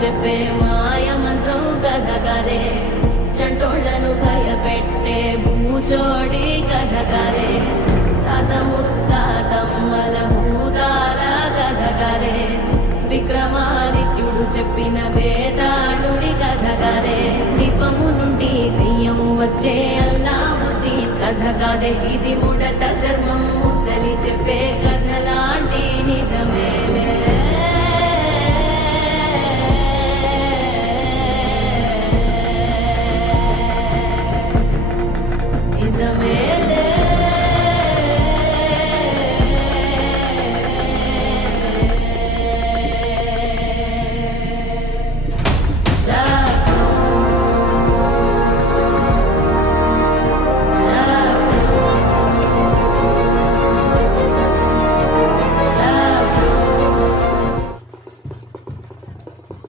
చెప్పే మాయ మంత్రం కథ కదే చంటోళ్లను భయపెట్టే భూచోడి కథ కదే తాత ముత్తాతమ్మల భూతాల కథ కదే విక్రమాదిత్యుడు చెప్పిన వేదాళుడి కథ కదే దీపము నుండి దెయ్యం వచ్చే అల్లావుద్దీన్ కథ కదే ఇది ముడత చర్మం ముసలి చెప్పే